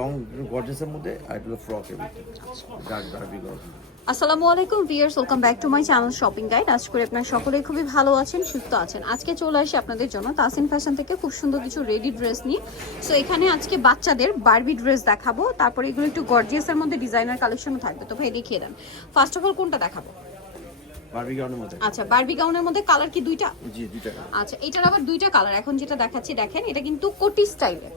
Long গর্জেসের মধ্যে, আর এটা ফ্রক এভিটি ডার্ক ডার্বি গর্জ আসসালামু আলাইকুম viewers welcome back to my channel shopping guide আজ করে আপনারা সকলেই খুবই ভালো আছেন, সুস্থ আছেন। আজকে চলে আসি আপনাদের জন্য তাসিন ফ্যাশন থেকে খুব সুন্দর কিছু রেডি ড্রেস নিয়ে। সো এখানে আজকে বাচ্চাদের বারবি ড্রেস দেখাবো। তারপরে এগুলো একটু গর্জিয়াসের মধ্যে ডিজাইনার কালেকশনও থাকবে। তো ভাই দেখিয়ে দেন ফার্স্ট অফ অল কোনটা দেখাবো? বারবি গাউনের মধ্যে। আচ্ছা বারবি গাউনের মধ্যে কালার কি দুইটা? জি দুই টাকা আচ্ছা এটার আবার দুইটা কালার এখন যেটা দেখাচ্ছি দেখেন এটা কিন্তু কোটি স্টাইলে।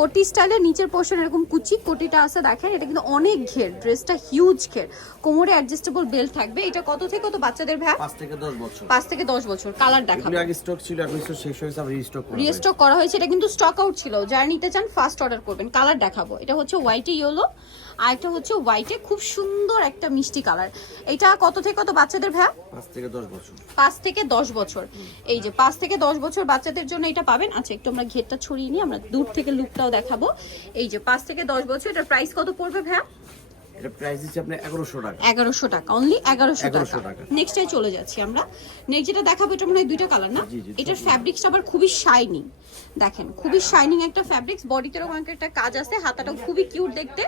কোটি স্টাইলের নিচের পোর্শন এরকম কুচি কোটিটা আছে দেখেন এটা কিন্তু অনেক ঘের ড্রেসটা হিউজ ঘের। কোমরে অ্যাডজাস্টেবল বেল্ট থাকবে। এটা কত থেকে কত বাচ্চাদের ভ্যা পাঁচ থেকে দশ বছর। পাঁচ থেকে দশ বছর কালার দেখাবো। আগে স্টক ছিল এখন স্টক শেষ হয়েছে আবার রিস্টক করা হয়েছে। রিস্টক করা হয়েছে এটা কিন্তু স্টক আউট ছিল। যারা নিতে চান ফার্স্ট অর্ডার করবেন। কালার দেখাবো। এটা হচ্ছে হোয়াইটে ইয়েলো আর এটা হচ্ছে হোয়াইটে খুব সুন্দর একটা মিষ্টি কালার এটা কত থেকে কত বাচ্চাদের ভ্যা পাঁচ থেকে দশ বছর। এই যে পাঁচ থেকে দশ বছর বাচ্চাদের জন্য এটা পাবেন। আচ্ছা একটু আমরা ঘেরটা ছড়িয়ে নিই, আমরা দূর থেকে লুকটাও দেখাবো। এই যে পাঁচ থেকে দশ বছর, এটার প্রাইস কত পড়বে ভ্যা এটা প্রাইস দিচ্ছে আপনি এগারোশো টাকা। এগারোশো টাকা অনলি 1100 টাকা। নেক্সটে চলে যাচ্ছি আমরা। নেক্সট যেটা দেখাবো এটা মনে হয় দুইটা কালার না? এটার। ফ্যাব্রিক্সটা আবার খুবই শাইনিং দেখেন খুবই শাইনিং একটা ফ্যাব্রিক্স একটা কাজ আছে হাতাটাও খুবই কিউট দেখতে।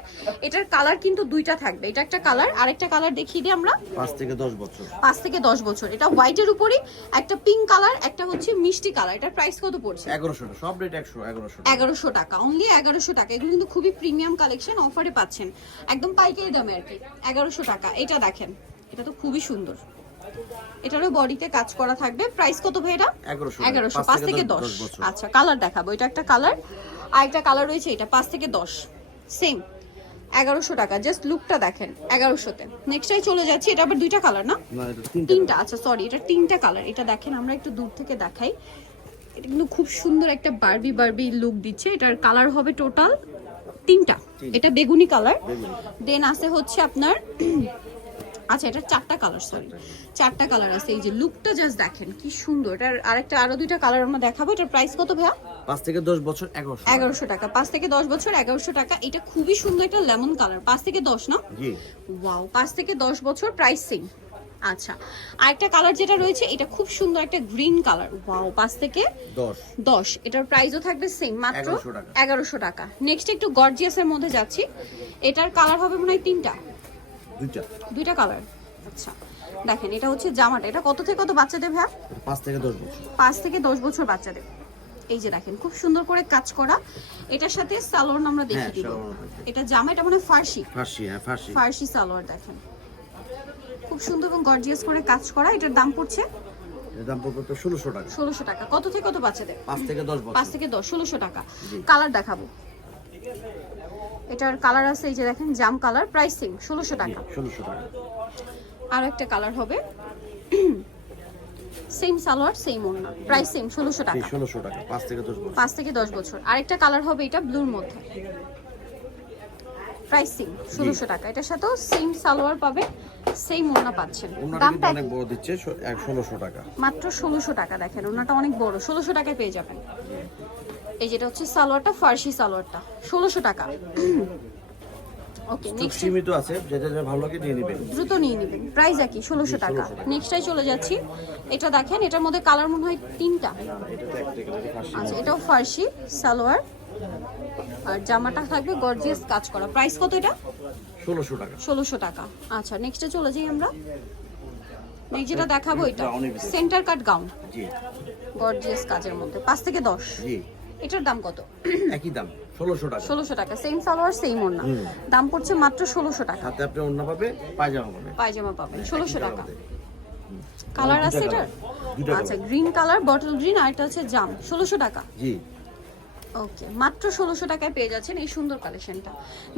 এটার কালার কিন্তু দুইটা থাকবে। এটা একটা কালার কালার দেখিয়ে দিই আমরা। পাঁচ থেকে দশ বছর। পাঁচ থেকে দশ বছর। এটা হোয়াইটের উপরই একটা পিঙ্ক কালার একটা হচ্ছে মিষ্টি কালার এটার প্রাইস কত পড়ছে? এগারোশো টাকা। সব রেট একশো এগারোশো টাকা। এগারোশো টাকা অনলি এগারোশো টাকা। এগুলো কিন্তু খুবই প্রিমিয়াম কালেকশন অফারে পাচ্ছেন। একদম পাইকারি দামে আর কি এগারোশো টাকা। এটা দেখেন এটা তো খুবই সুন্দর। এটারও বডিতে কাজ করা থাকবে। প্রাইস কত ভাই এটা এগারোশো পাঁচ থেকে দশ আচ্ছা কালার দেখাবো। এটা একটা কালার আর একটা কালার রয়েছে এটা পাঁচ থেকে দশ। সেম এগারোশো টাকা। জাস্ট লুকটা দেখেন এগারোশোতে। নেক্সটাই চলে যাচ্ছি। এটা আবার দুইটা কালার না? তিনটা আচ্ছা সরি এটা তিনটা কালার এটা দেখেন আমরা একটু দূর থেকে দেখাই। এটা কিন্তু খুব সুন্দর একটা বারবি বারবি লুক দিচ্ছে। এটার কালার হবে টোটাল তিনটা। এটা বেগুনি কালার দেন আছে হচ্ছে আপনার আচ্ছা এটা চারটা কালার সরি চারটা কালার আছে। এই যে লুকটা জাস্ট দেখেন কি সুন্দর। এটার আরেকটা আরও দুইটা কালার আমরা দেখাবো। এটার প্রাইস কত ভাইয়া? পাঁচ থেকে দশ বছর এগারোশো। এগারোশো টাকা। পাঁচ থেকে দশ বছর এগারোশো টাকা। এটা খুবই সুন্দর একটা লেমন কালার পাঁচ থেকে দশ না? ওয়াও পাঁচ থেকে দশ বছর প্রাইস সেম আচ্ছা আরেকটা কালার যেটা রয়েছে এটা খুব সুন্দর একটা গ্রিন কালার ওয়াও পাঁচ থেকে দশ। দশ। এটার প্রাইসও থাকবে সেম মাত্র এগারোশো টাকা। নেক্সট একটু গর্জিয়াসের মধ্যে যাচ্ছি। এটার কালার হবে মনে হয় তিনটা। দুইটা। দুইটা কালার আচ্ছা দেখেন এটা হচ্ছে জামাটা। এটা কত থেকে কত বাচ্চাদের ভ্যা পাঁচ থেকে দশ বছর। পাঁচ থেকে দশ বছর বাচ্চাদের। এই যে দেখেন খুব সুন্দর করে কাজ করা। এটার সাথে সালোয়ার আমরা দেখিয়ে হ্যাঁ, দিব। এটা জামা এটা মানে ফার্সি। ফার্সি হ্যাঁ ফার্সি। ফার্সি সালোয়ার দেখেন। খুব সুন্দর এবং গর্জিয়াস করে কাজ করা। এটার দাম পড়ছে? দাম পড়বে ষোলোশো টাকা। ষোলোশো টাকা। কত থেকে কত বাচ্চাদের? পাঁচ থেকে দশ পাঁচ থেকে দশ ষোলোশো টাকা। কালার দেখাবো। এটার কালার আছে এই যে দেখেন জাম কালার প্রাইসিং ষোলোশো টাকা। ষোলোশো টাকা। আর একটা কালার হবে। সেম সালোয়ার সেম ওড়না। প্রাইস সেম ষোলোশো টাকা। ষোলোশো টাকা পাঁচ থেকে দশ বছর। পাঁচ থেকে দশ বছর। আরেকটা কালার হবে এটা ব্লুর মধ্যে। প্রাইস সেম ষোলোশো টাকা। এটার সাথেও সেম সালোয়ার পাবে সেম ওড়না পাচ্ছেন। দামটা অনেক বড় দিচ্ছে ষোলোশো টাকা। মাত্র ষোলোশো টাকা দেখেন ওনাটা অনেক বড় ষোলোশো টাকায় পেয়ে যাবেন। এই যেটা হচ্ছে সালোয়ারটা ফার্সি সালোয়ারটা ষোলোশো টাকা। ওকে নেক্সট সীমিত আছে যেটা যেটা ভালো লাগে নিয়ে নেবেন। দ্রুত নিয়ে নেবেন প্রাইস একই ষোলোশো টাকা। নেক্সটাই চলে যাচ্ছি। এটা দেখেন এটার মধ্যে কালার মনে হয় তিনটা। আচ্ছা এটাও ফার্সি সালোয়ার। আর জামাটা থাকবে গর্জিয়াস কাজ করা। প্রাইস কত এটা? ষোলোশো টাকা। ষোলোশো টাকা। আচ্ছা নেক্সটে চলে যাই আমরা। নেক্সট যেটা দেখাবো এটা। সেন্টার কাট গাউন গর্জিয়াস কাজের মধ্যে। পাঁচ থেকে দশ। এটার দাম কত? একই দাম ষোলোশো টাকা। ষোলোশো টাকা। সেম সালোয়ার সেম ওড়না। দাম পড়ছে মাত্র ষোলোশো টাকা। সাথে আপনি অন্য পাবে পায়জামা পাবে পায়জামা পাবেন। ষোলোশো টাকা। কালার আছে এটার? আচ্ছা গ্রিন কালার বটল গ্রিন আর এটা হচ্ছে জাম। ষোলোশো টাকা। জি। ওকে মাত্র ষোলোশো টাকায় পেয়ে যাচ্ছেন এই সুন্দর কালেকশনটা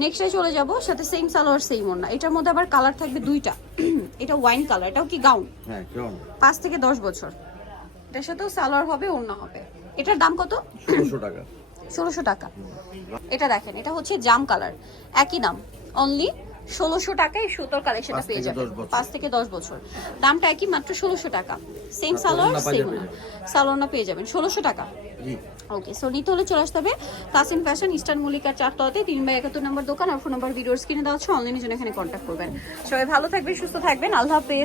নেক্সটে চলে যাব সাথে সেম সালোয়ার সেম ওড়না। এটার মধ্যে আবার কালার থাকবে দুইটা। এটা ওয়াইন কালার এটাও কি গাউন হ্যাঁ পাঁচ থেকে দশ বছর। এটার সাথেও সালোয়ার হবে ওড়না হবে। এটার দাম কত? ষোলোশো টাকা। ষোলোশো টাকা। এটা দেখেন এটা হচ্ছে জাম কালার একই দাম অনলি ষোলোশো টাকায় সুতোর কালেকশনটা পেয়ে যাবে যাবেন। পাঁচ থেকে দশ বছর। দামটা একই মাত্র ষোলোশো টাকা। সেম সালোয়ার সেম সালোয়ারটা পেয়ে যাবেন। ষোলোশো টাকা। ওকে সো নিতে হলে চলে আসতে হবে তাসিন ফ্যাশন ইস্টার্ন মল্লিকার চারতলাতে। তিন বাই একাত্তর নম্বর দোকান। আর ফোন নম্বর ভিডিওর স্ক্রিনে দেওয়া হচ্ছে অনলাইনের জন্য এখানে কন্ট্যাক্ট করবেন। সবাই ভালো থাকবেন সুস্থ থাকবেন। আল্লাহ হাফেজ।